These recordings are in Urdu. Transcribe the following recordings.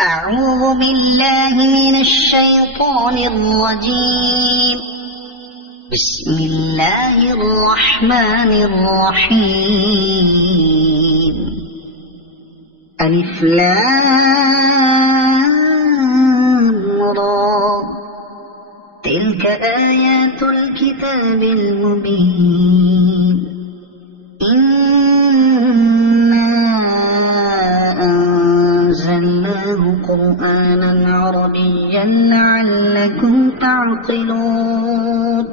أعوذ بالله من الشيطان الرجيم. بسم الله الرحمن الرحيم. ألف لام را. تلك آيات الكتاب المبين. أنزلناه قرآنا عربيا لعلكم تعقلون.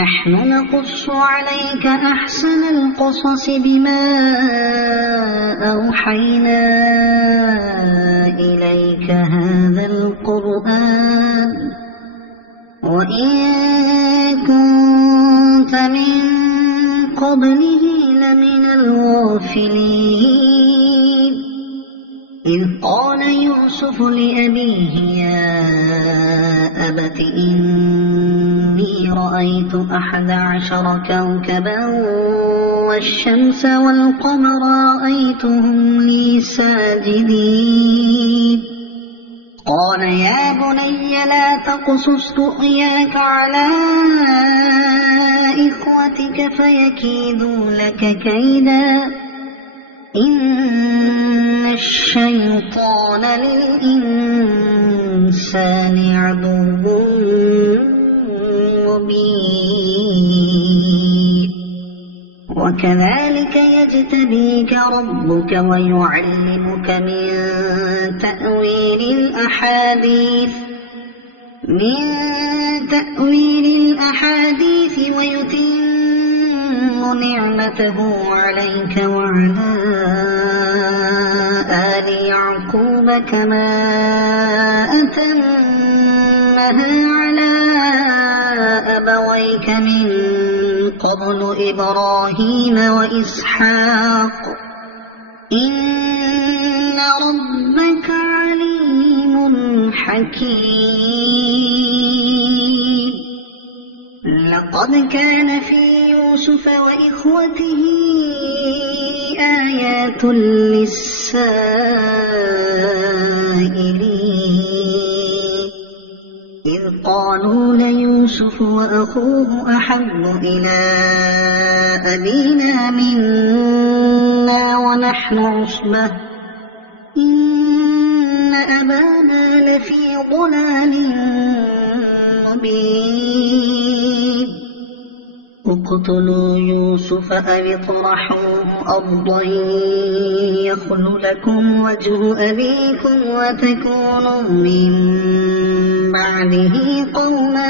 نحن نقص عليك أحسن القصص بما أوحينا إليك هذا القرآن وإن كنت من قبله لمن الغافلين. إذ قال يوسف لأبيه يا أبت إني رأيت 11 كوكبا والشمس والقمر رأيتهم لي ساجدين. قال يا بني لا تقصص رؤياك على إخوتك فيكيدوا لك كيدا إن الشيطان للإنسان عدو مبين. وكذلك يجتبيك ربك ويعلمك من تأويل الأحاديث ويتم نعمته عليك وعلى آل يعقوب كما أتمها على أبويك من قبل إبراهيم وإسحاق إن ربك عليم حكيم. لقد كان في يوسف وإخوته آيات للسائلين. إذ قالوا ليوسف وأخوه أحب إلى أبينا منا ونحن عصبة إن أبانا لفي ضلال مبين. اقتلوا يوسف أو اطرحوه أرضا يخل لكم وجه أبيكم وتكونوا من بعده قوما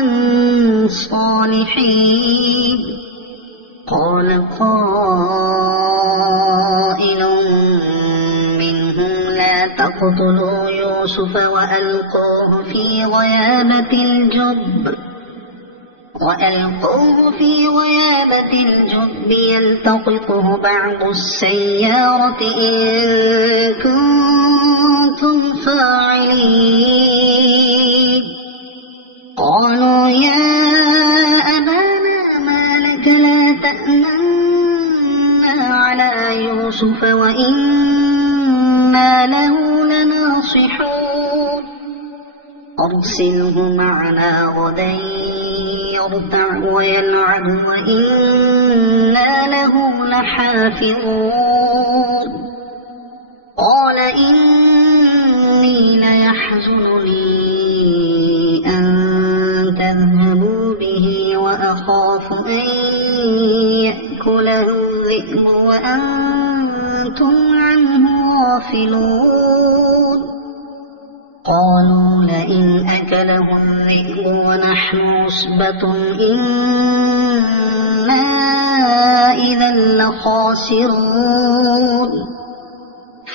صالحين. قال قائل منهم لا تقتلوا يوسف وألقوه في غيابة الجب يلتقطه بعض السيارة إن كنتم فاعلين. قالوا يا أبانا ما لك لا تأمنا على يوسف وإنا له لناصحون. أرسله معنا غدا يرتع ويلعب وإنا له لحافظون. قال إني ليحزنني أن تذهبوا به وأخاف أن يأكله الذئب وأنتم عنه غافلون. قالوا لئن أكله الذئب ونحن عصبة إنا إذا لخاسرون.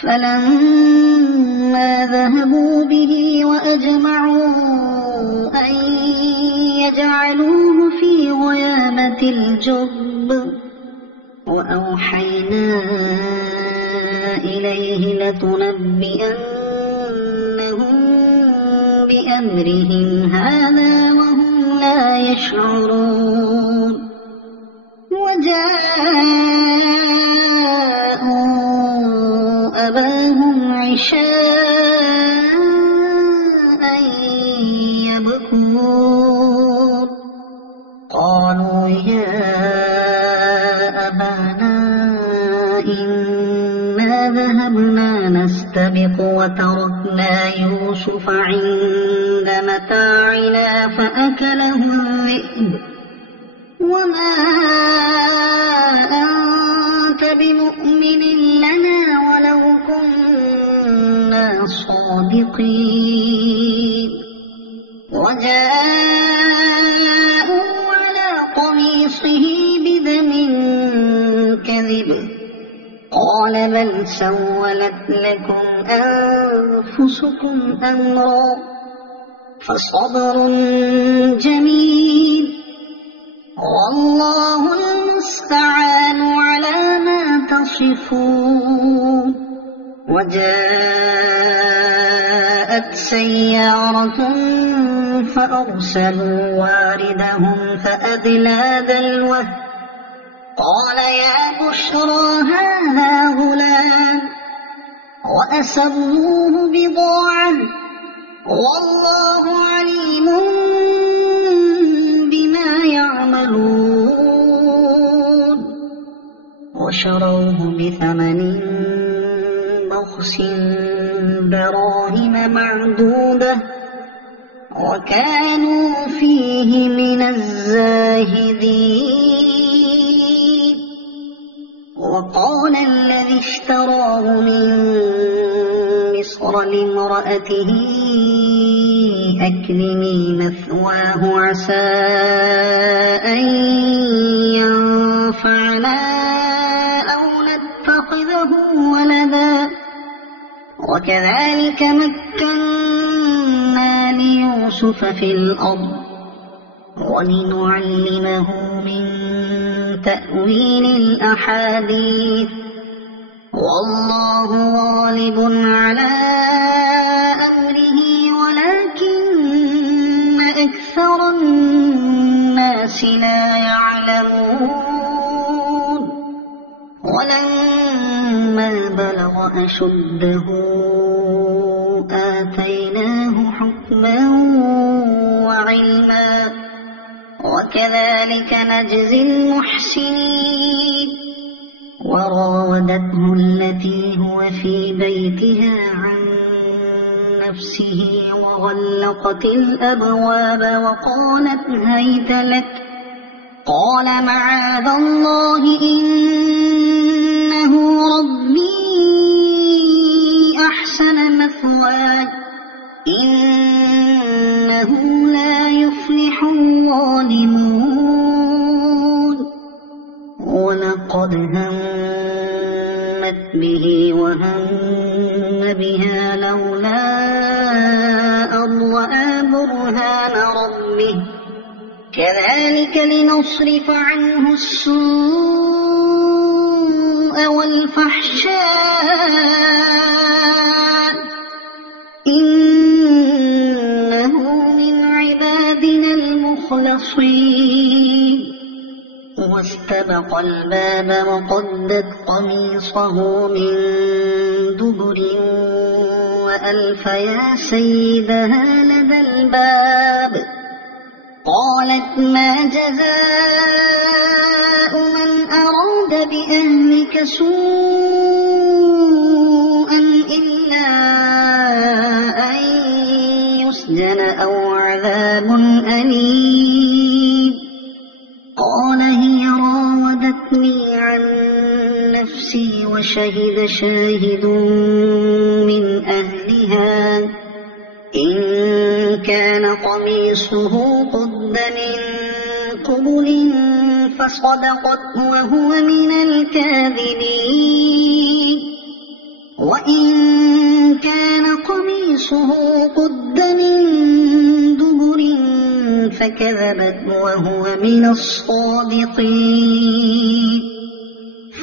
فلما ذهبوا به وأجمعوا أن يجعلوه في غيابة الجب وأوحينا إليه لتنبئنهم بأمرهم هذا وهم لا يشعرون. وجاءوا أباهم عشاء نستبق وتركنا يوسف عند متاعنا فأكله الذئب وما أنت بمؤمن لنا ولو كنا صادقين وجاءوا على قميصه بدم كذب قال بل سولت لكم أنفسكم أمرا فصبر جميل والله المستعان على ما تصفون وجاءت سيارة فأرسلوا واردهم فأدلى دلوه قال يا بشرى هذا غلام وأسروه بضاعة والله عليم بما يعملون وشروه بثمن بخس دراهم معدودة وكانوا فيه من الزاهدين وقال الذي اشتراه من مصر لامرأته أكرمي مثواه عسى أن ينفعنا أو نتخذه ولدا وكذلك مكنا ليوسف في الأرض ولنعلمه من تأويل الأحاديث والله غالب على أمره ولكن أكثر الناس لا يعلمون ولما بلغ أشده آتيناه حكما وعلما وكذلك نجزي المحسنين وراودته التي هو في بيتها عن نفسه وغلقت الأبواب وقالت هيت لك قال معاذ الله إنه ربي أحسن مثواي إنه لا يفلح الظالمون ولقد همت به وهم بها لولا أن رأى برهان ربه كذلك لنصرف عنه السوء والفحشاء إنه من عبادنا المخلصين واستبق الباب وقدت قميصه من دبر وألف يا سيدها لدى الباب قالت ما جزاء من أراد بأهلك سوءا إلا أن يسجن أو عذاب أليم قال هي راودتني عن نفسي وشهد شاهد من أهلها إن كان قميصه قد من قبل فصدقت وهو من الكاذبين وإن كان قميصه قد من دبر فكذبت وهو من الصادقين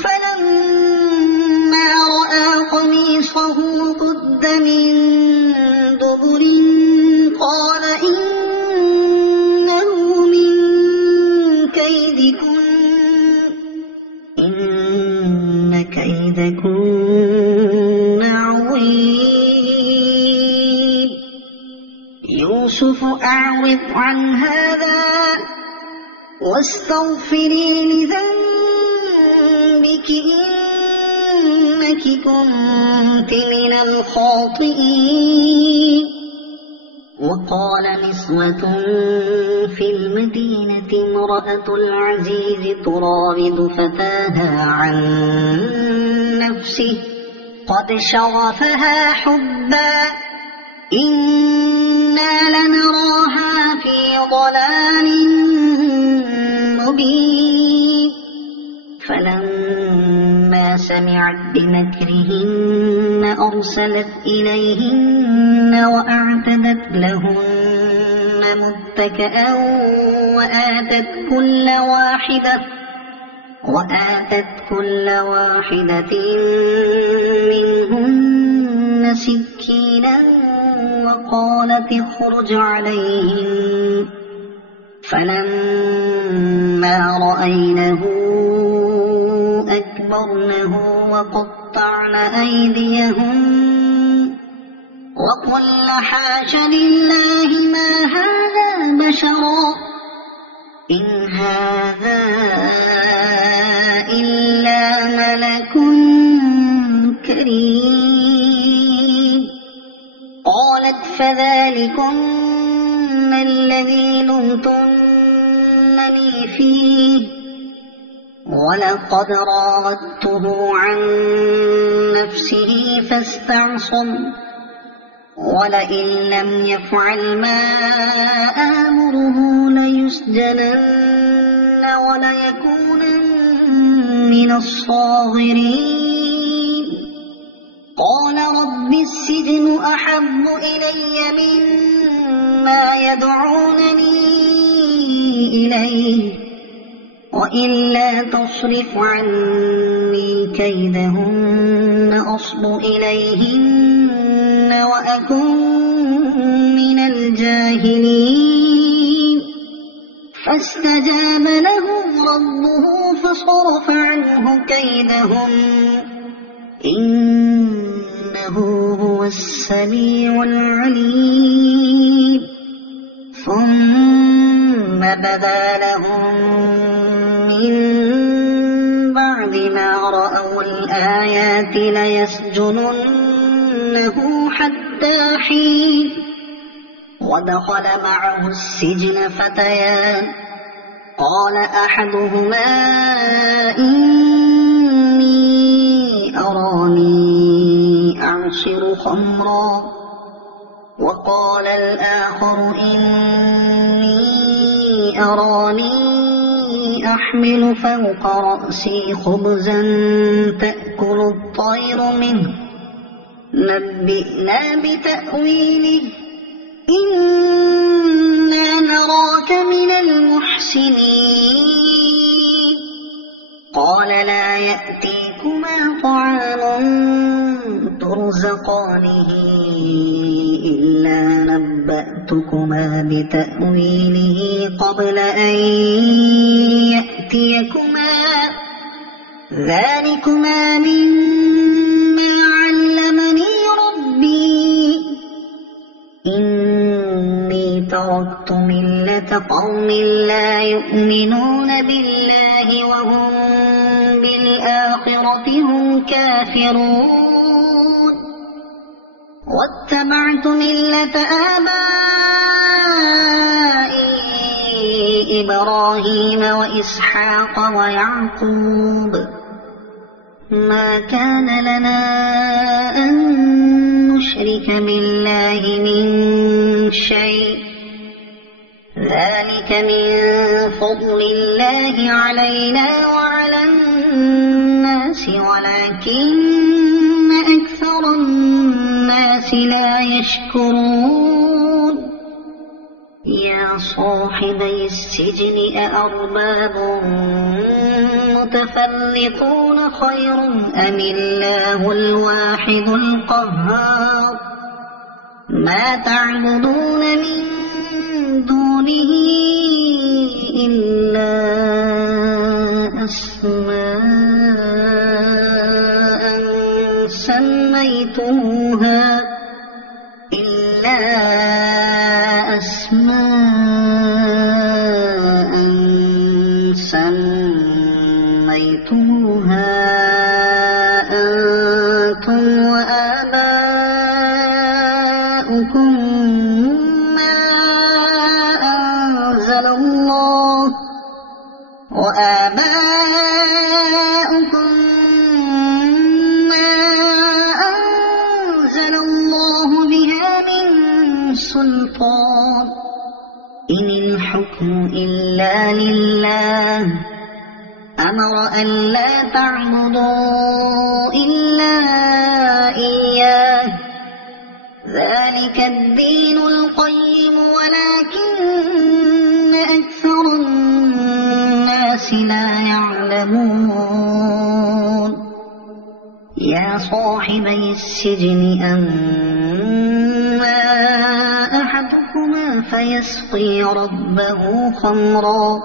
فلما رأى قميصه قد من دبر قال إنه من كيدكن إن كيدكن عظيم يوسف أعرض عن هذا واستغفري لذنبك إنك إنك كنت من الخاطئين وقال نسوة في المدينة امرأة العزيز تراود فتاها عن نفسه قد شغفها حبا إنا لنراها في ضلال مبين فلما سمعت بمكرهن أرسلت إليهن وأعتدت لهن متكئا وآتت كل واحدة منهن سكينا وقالت اخرج عليهن فلما رأينه أكبرنه وقطعن أيديهن وقلن حاش لله ما هذا بشرا إن هذا إلا ملك كريم قالت فذلكن الذي لمتنني فيه ولقد راودته عن نفسه فاستعصم ولئن لم يفعل ما آمره ليسجنن وليكونن من الصاغرين قال رب السجن أحب إلي مما يدعونني إليه وإلا تصرف عني كيدهن أصب إليهن وأكن من الجاهلين فاستجاب له ربه فصرف عنه كيدهن إنه هو السميع العليم ثم بدا لهم من بعد ما رأوا الآيات ليسجننه حتى حين ودخل معه السجن فتيان قال أحدهما إني أراني أعصر خمرا وقال الآخر إني أراني أحمل فوق رأسي خبزا تأكل الطير منه نبئنا بتأويله إنا نراك من المحسنين قال لا يأتيكما طعام ترزقانه إلا نبأتكما بتأويله قبل أن يأتيكما ذلكما مما علمني ربي إني تركت ملة قوم لا يؤمنون بالله وهم بالآخرة هم كافرون واتبعت ملة آبائي إبراهيم وإسحاق ويعقوب ما كان لنا أن نشرك بالله من شيء ذلك من فضل الله علينا وعلى الناس ولكن أكثر الناس لا يشكرون يا صاحبي السجن أأرباب متفرقون خير أم الله الواحد القهار ما تعبدون من دونه إلا أسماء سميتموها سلطان إن الحكم إلا لله أمر ألا تعبدوا إلا إياه ذلك الدين القيم ولكن أكثر الناس لا يعلمون يا صاحبي السجن أما أحدكما فيسقي ربه خمرا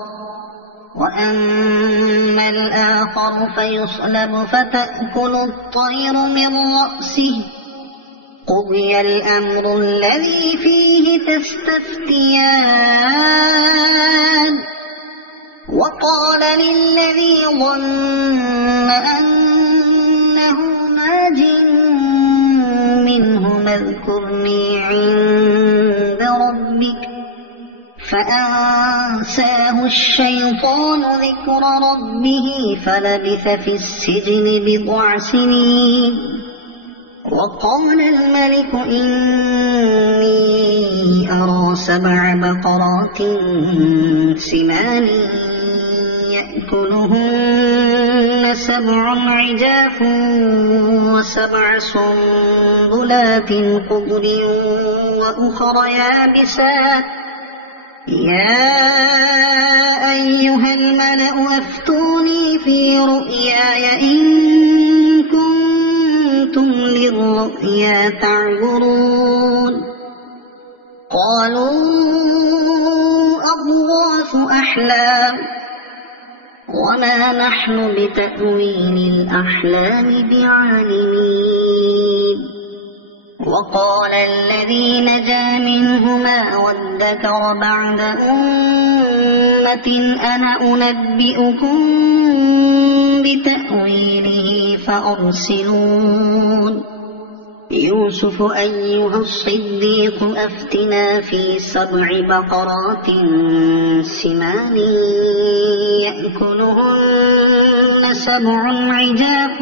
وأما الآخر فيصلب فتأكل الطير من رأسه قضي الأمر الذي فيه تستفتيان وقال للذي ظن أنه ناج منه اذكرني عند ربك فأنساه الشيطان ذكر ربه فلبث في السجن بضع سنين وقال الملك إني أرى 7 بقرات سمان يأكلهن 7 عجاف و7 سنبلات خضر وأخر يابسات يا أيها الملأ أفتوني في رؤياي إن كنتم للرؤيا تعبرون قالوا أضغاث أحلام وما نحن بتأويل الأحلام بعالمين وقال الذي نجا منهما وادكر بعد أمة أنا أنبئكم بتأويله فأرسلون يوسف أيها الصديق أفتنا في 7 بقرات سمان يأكلهن 7 عجاف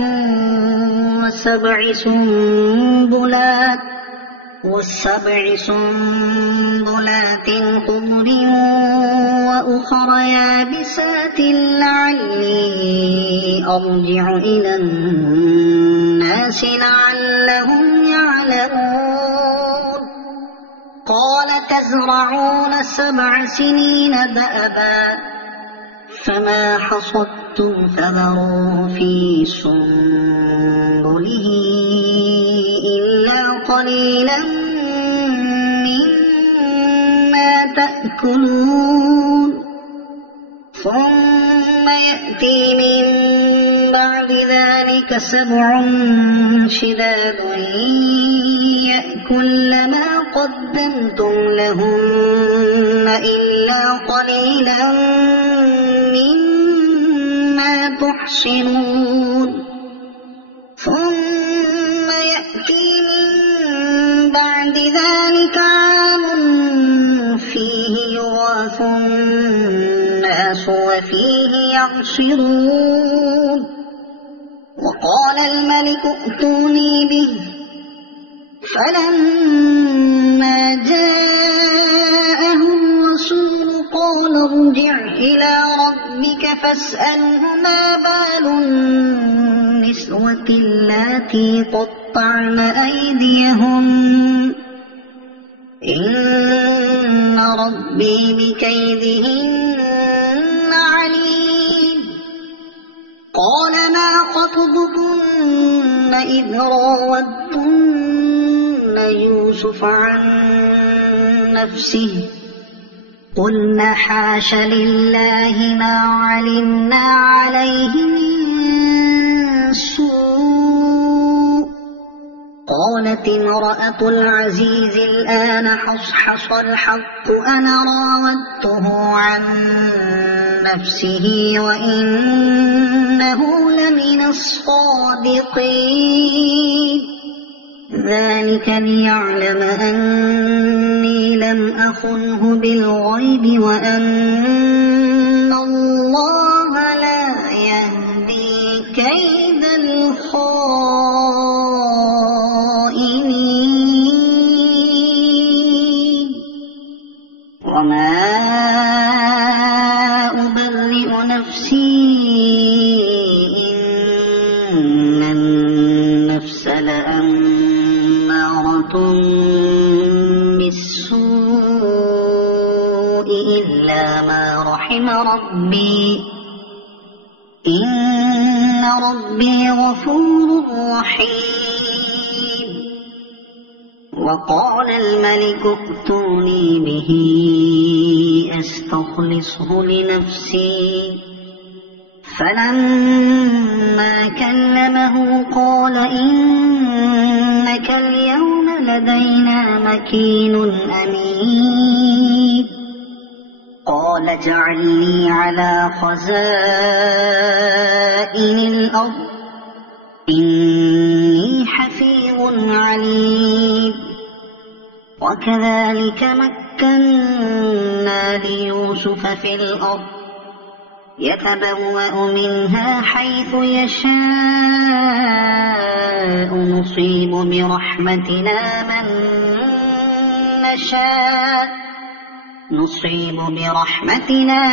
و7 سنبلات خضر وأخر يابسات لعلي أرجع إلى الناس لعلهم يعلمون قال تزرعون 7 سنين دأبا فما حصدتم فذروه في سنبله إلا قليلا مما تأكلون ثم يأتي من بعد ذلك 7 شداد يأكل ما قدمتم لهن إلا قليلا مما تحصنون ثم يأتي من بعد ذلك عام فيه يغاث الناس وفيه يعصرون وقال الملك ائتوني به فلما جاءه الرسول قال ارجع إلى ربك فاسأله ما بال النسوة اللاتي قطعن أيديهن إن ربي بكيدهن عليم قال ما خطبكن إذ راودتن يوسف عن نفسه قلنا حاش لله ما علمنا عليه من سوء قالت امرأة العزيز الآن حصحص الحق أنا راودته عن نفسه وإنه لمن الصادقين ذلك ليعلم أني لم أخنه بالغيب وأن الله لا يهدي كيد الخائنين أصبتم بالسوء إلا ما رحم ربي إن ربي غفور رحيم. وقال الملك ائتوني به أستخلصه لنفسي فلما كلمه قال إنك اليوم لدينا مكين أمين. قال اجعلني على خزائن الأرض إني حفيظ عليم. وكذلك مكنا ليوسف في الأرض يتبوأ منها حيث يشاء نصيب برحمتنا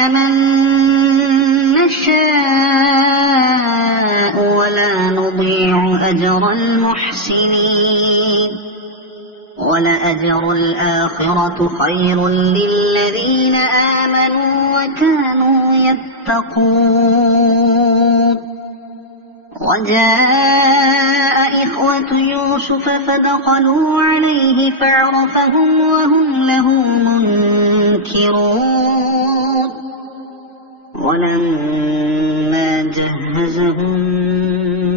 من نشاء ولا نضيع أجر المحسنين. ولأجر الآخرة خير للذين آمنوا وكانوا يتقون. وجاء إخوة يوسف فدخلوا عليه فعرفهم وهم له منكرون. ولما جهزهم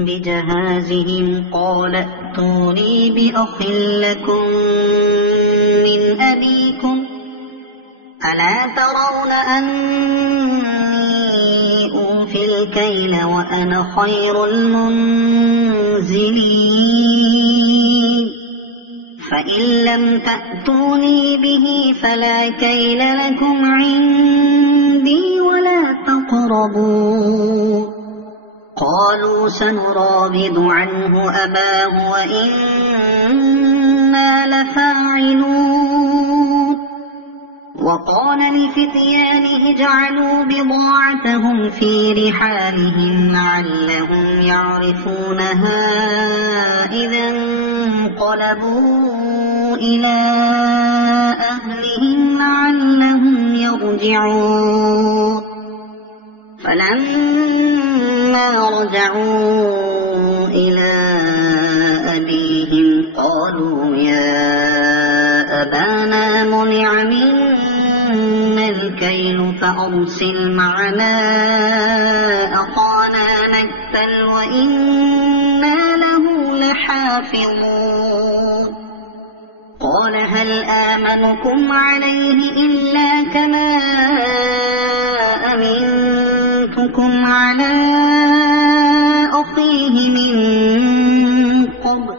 بجهازهم قال ائتوني بأخ لكم من أبيكم ألا ترون أني أوفي الكيل وأنا خير المنزلين فإن لم تأتوني به فلا كيل لكم عندي ولا تقربون. قالوا سنراود عنه أباه وإنا لفاعلون. وقال لفتيانه اجعلوا بضاعتهم في رحالهم لعلهم يعرفونها إذا انقلبوا إلى أهلهم لعلهم يرجعون. فلما رجعوا إلى أبيهم قالوا يا أبانا منع منا الكيل فأرسل معنا أخانا نكتل وإنا له لحافظون. قال هل آمنكم عليه إلا كما أمنتكم على أخيه من قبل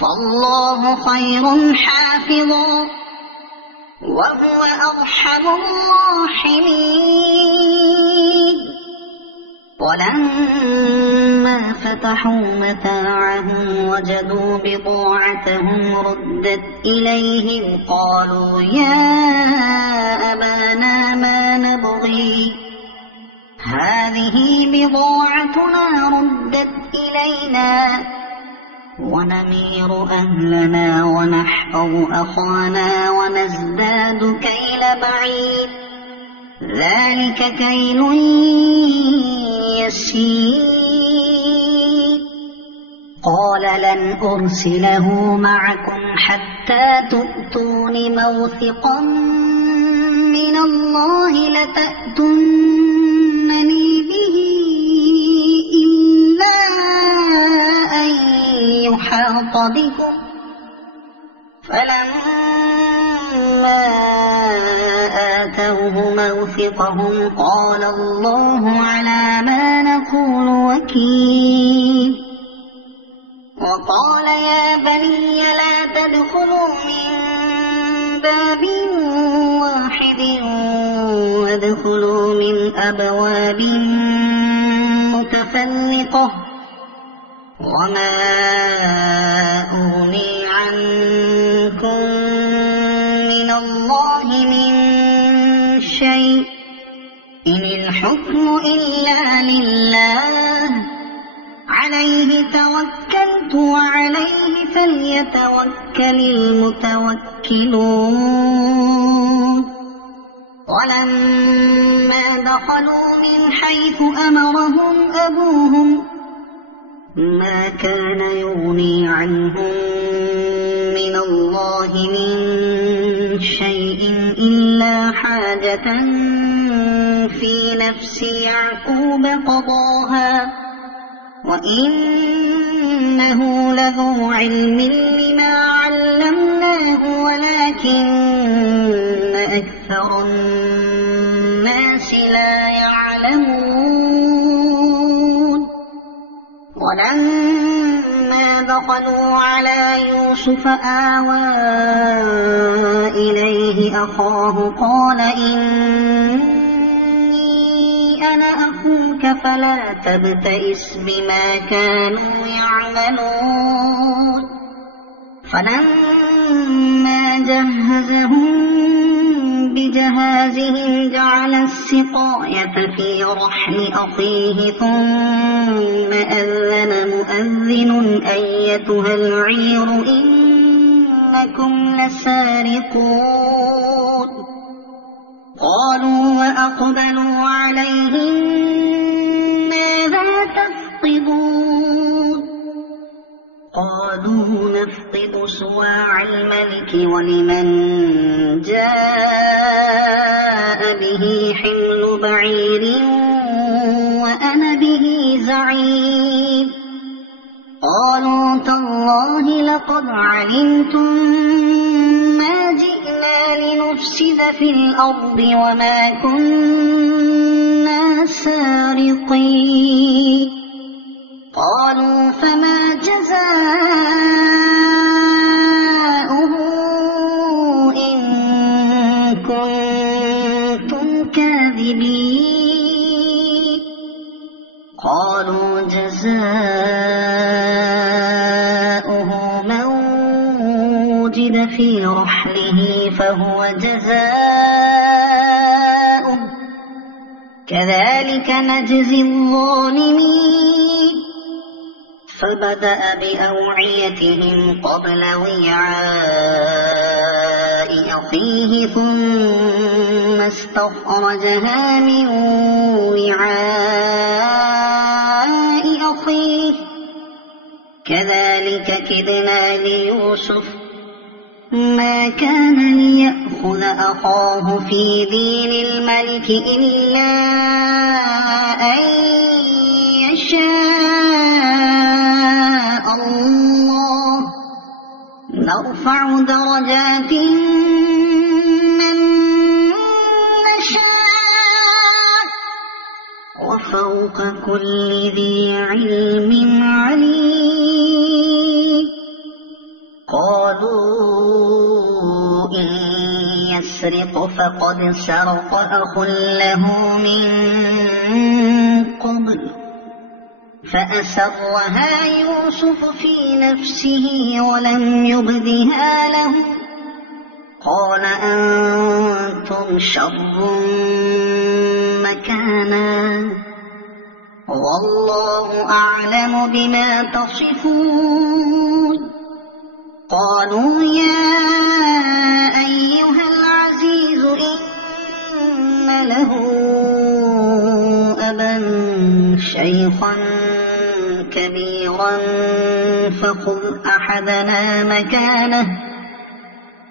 فالله خير حافظا وهو أرحم الراحمين. ولما فتحوا متاعهم وجدوا بضاعتهم ردت إليهم قالوا يا أبانا ما نبغي هذه بضاعتنا ردت إلينا ونمير أهلنا ونحفظ أخانا ونزداد كيل بعيد ذلك كيل يسير. قال لن أرسله معكم حتى تؤتون موثقا من الله لتأتونني به إلا أن يحاط بكم. فلما آتوه موثقهم قال الله على ما نقول وكيل. وقال يا بني لا تدخلوا من باب واحد وادخلوا من أبواب متفرقة وما أغني عنكم من الله من شيء إن الحكم إلا لله عليه توكلت وعليه فليتوكل فليتوكل المتوكلون ولما دخلوا من حيث أمرهم أبوهم ما كان يغني عنهم من الله من شيء إلا حاجة في نفس يعقوب قضاها وإنه لذو علم لما علمناه ولكن أكثر الناس لا يعلمون ولما دخلوا على يوسف آوى إليه أخاه قال إني أنا أخوك فلا تبتئس بما كانوا يعملون فلما جهزهم بجهازهم جعل السقاية في رحل أخيه ثم أذن مؤذن أيتها العير إنكم لسارقون قالوا وأقبلوا عليهم ماذا تفقدون قالوا نفقد صواع الملك ولمن جاء به حمل بعير وأنا به زعيم قالوا تالله لقد علمتم ما جئنا لنفسد في الأرض وما كنا سارقين قالوا فما جزاؤه إن كنتم كاذبين قالوا جزاؤه من وجد في رحله فهو جزاؤه كذلك نجزي الظالمين فبدأ بأوعيتهم قبل وعاء أخيه ثم استخرجها من وعاء أخيه كذلك كدنا ليوسف ما كان ليأخذ أخاه في دين الملك إلا أن يشاء الله نرفع درجات من نشاء وفوق كل ذي علم عليم قالوا إن يسرق فقد سرق أخ له من قبل فأسرها يوسف في نفسه ولم يبدها له قال أنتم شر مكانا والله أعلم بما تصفون قالوا يا أيها العزيز إن له أبا شيخا كبيرا فخذ أحدنا مكانه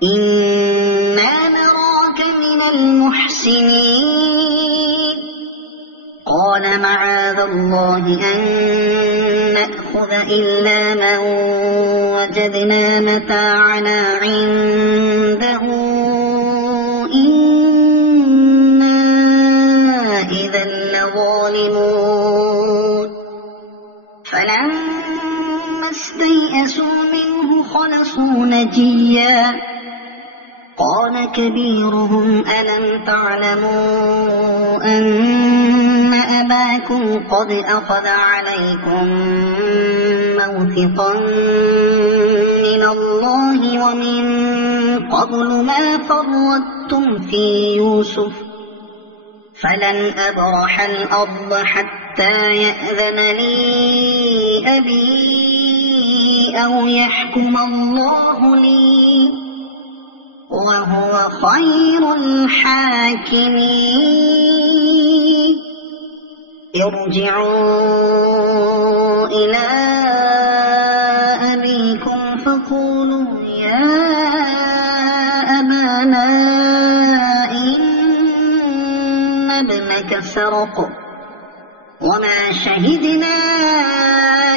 إنا نراك من المحسنين قال معاذ الله أن نأخذ إلا من وجدنا متاعنا عنده إنا إذا لظالمون فلما استيئسوا منه خلصوا نجيا قال كبيرهم ألم تعلموا أن أباكم قد أخذ عليكم موثقا من الله ومن قبل ما فرطتم في يوسف فلن أبرح الأرض حتى يأذن لي أبي أو يحكم الله لي وهو خير الحاكمين ارجعوا إلى أبيكم فقولوا يا أبانا إن ابنك سرق وما شهدنا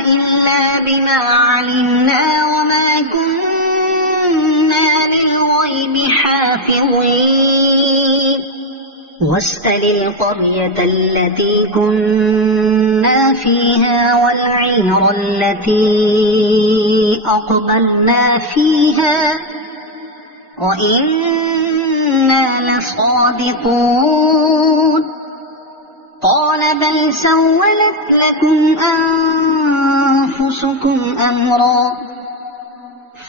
إلا بما علمنا وما كنا للغيب حافظين واسأل القرية التي كنا فيها والعير التي أقبلنا فيها وإنا لصادقون قال بل سولت لكم أنفسكم أمرا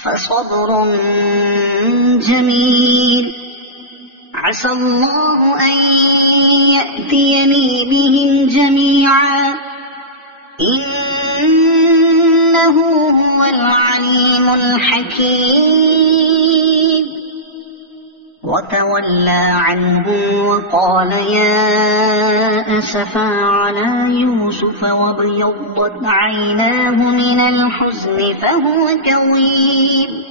فصبر جميل عسى الله أن يأتيني بهم جميعا إنه هو العليم الحكيم وتولى عنهم وقال يا أسفا على يوسف وابيضت عيناه من الحزن فهو كظيم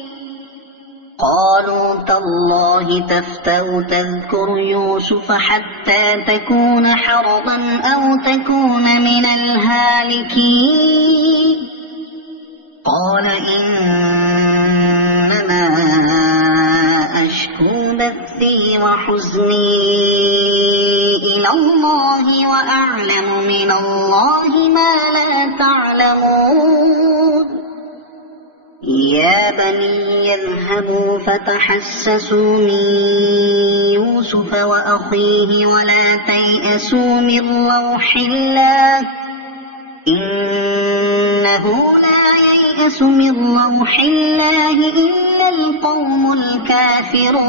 قالوا تالله تفتأ تذكر يوسف حتى تكون حرضا أو تكون من الهالكين قال إنما أشكو بثي وحزني إلى الله وأعلم من الله ما لا تعلمون يا بني يذهبوا فتحسسوا من يوسف وأخيه ولا تيأسوا من روح الله إنه لا ييأس من روح الله إلا القوم الكافرون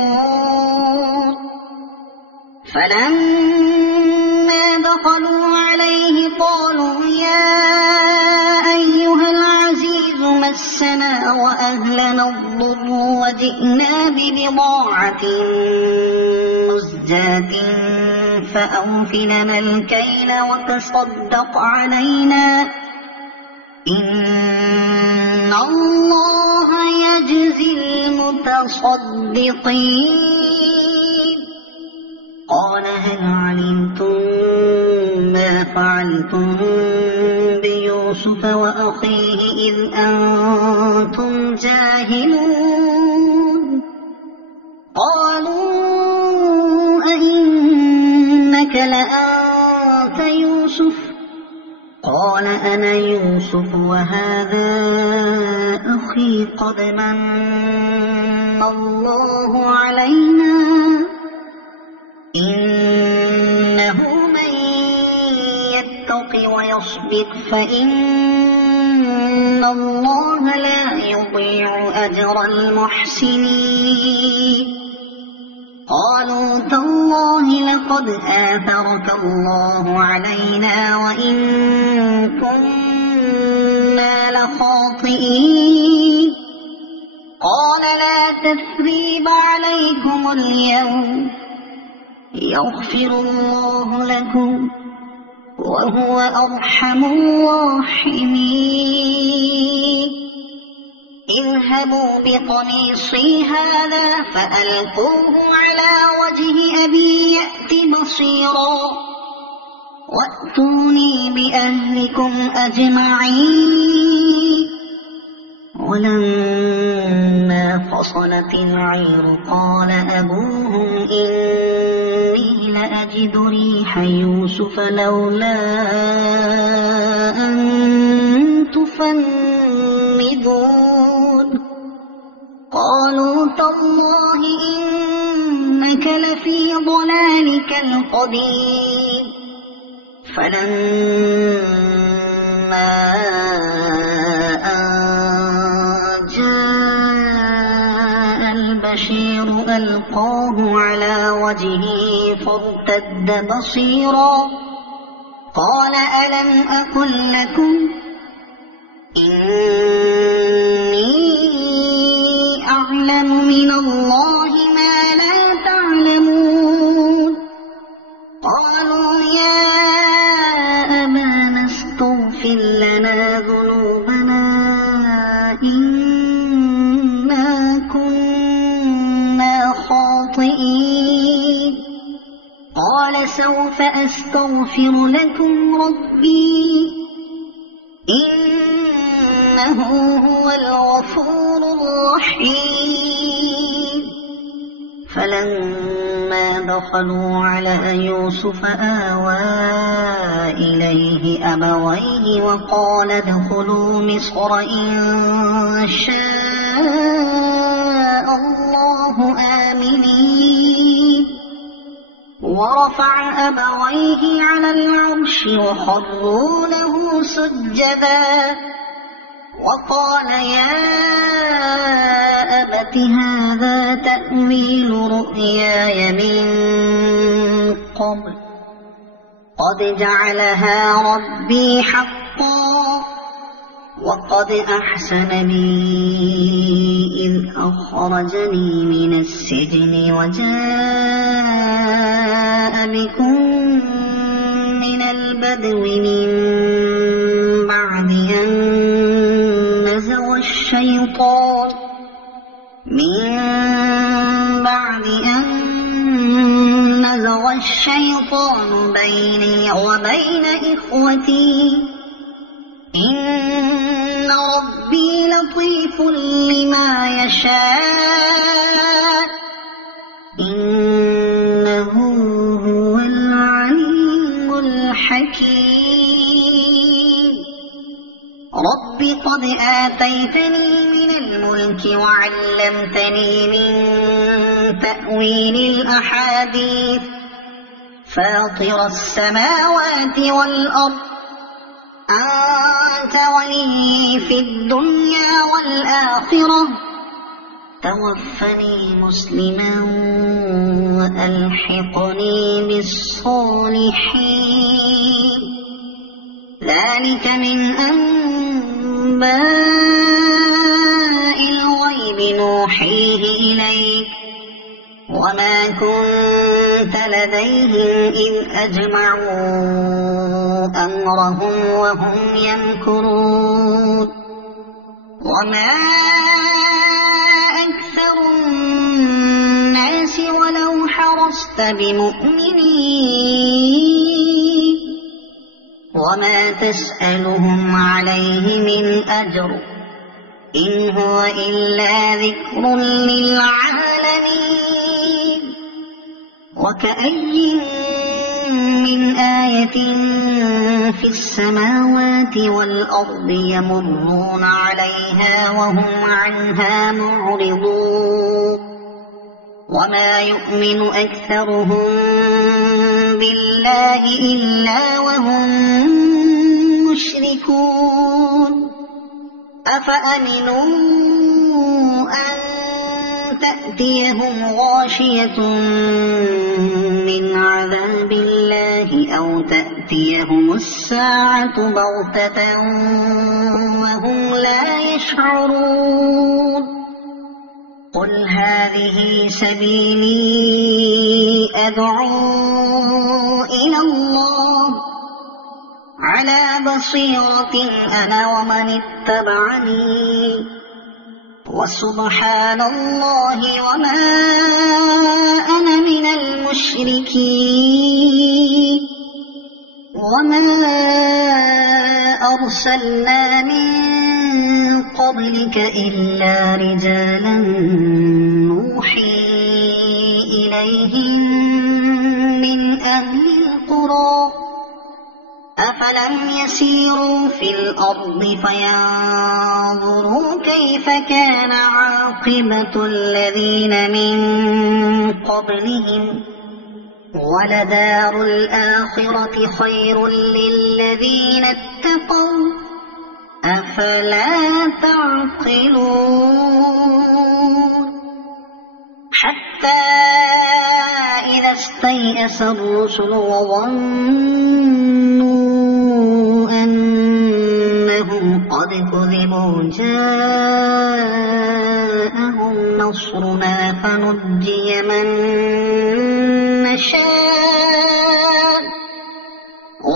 فلما دخلوا عليه قالوا يا أيها العزيز مسنا وأهلنا الضر وجئنا ببضاعة مزجاة فأوف لنا الكيل وتصدق علينا إن الله يجزي المتصدقين قال هل علمتم ما فعلتم بيوسف وأخيه إذ أنتم جاهلون قالوا أئنك لأنت يوسف قال أنا يوسف وهذا أخي قد من الله علينا إنه من يتق ويصبر فإن الله لا يضيع أجر المحسنين قالوا تالله لقد آثرك الله علينا وإن كنا لخاطئين قال لا تثريب عليكم اليوم يغفر الله لكم وهو أرحم الراحمين اذهبوا بقميصي هذا فألقوه على وجه أبي يأت بصيرا وأتوني بأهلكم أجمعين ولما فصلت العير قال أبوهم إني لأجد ريح يوسف لولا أن تفندون قالوا تالله إنك لفي ضلالك القديم فلما جاء البشير ألقاه على وجهه فارتد بصيرا قال ألم أقل لكم إن يعلم من الله ما لا تعلمون قالوا يا أبانا استغفر لنا ذنوبنا إنا كنا خاطئين قال سوف أستغفر لكم ربي إنه هو الغفور الرحيم فلما دخلوا على يوسف آوى إليه أبويه وقال ادخلوا مصر إن شاء الله آمنين ورفع أبويه على العرش وخروا له سجدا وقال يا أبت هذا تأويل رؤياي من قبل قد جعلها ربي حقا وقد أحسن بي إذ أخرجني من السجن وجاء بكم من البدو من بعد أن نزغ الشيطان بيني وبين إخوتي إن ربي لطيف لما يشاء إنه هو العليم الحكيم رب قد آتيتني من الملك وعلمتني من تأويل الأحاديث فاطر السماوات والأرض أنت ولي في الدنيا والآخرة توفني مسلما وألحقني بالصالحين ذلك من أنباء الغيب نوحيه إليك وما كنت لديهم إذ أجمعوا أمرهم وهم يمكرون وما أكثر الناس ولو حرصت بمؤمنين وما تسألهم عليه من أجر إن هو إلا ذكر للعالمين وكأي من آية في السماوات والأرض يمرون عليها وهم عنها معرضون وما يؤمن أكثرهم بالله إلا وهم مشركون أفأمنوا أن تأتيهم غاشية من عذاب الله أو تأتيهم الساعة بغتة وهم لا يشعرون قل هذه سبيلي أدعو إلى الله على بصيرة أنا ومن اتبعني وسبحان الله وما أنا من المشركين وما أرسلنا من قبلك إلا رجالا نوحي إليهم من أهل القرى أفلم يسيروا في الأرض فينظروا كيف كان عاقبة الذين من قبلهم ولدار الآخرة خير للذين اتقوا أفلا تعقلون حتى إذا استيأس الرسل وظنوا أنهم قد كذبوا جاءهم نصرنا فنجي من نشاء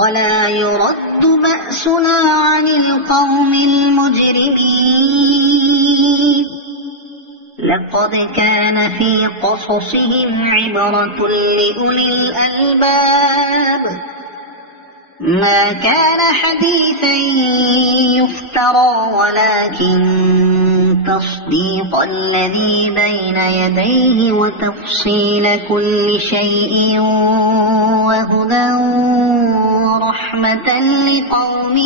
ولا يرد بأسنا عن القوم المجرمين لقد كان في قصصهم عبرة لأولي الألباب ما كان حديثا يفترى ولكن تصديق الذي بين يديه وتفصيل كل شيء وهدى ورحمة لقوم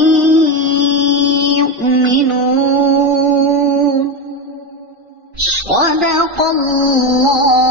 يؤمنون صدق الله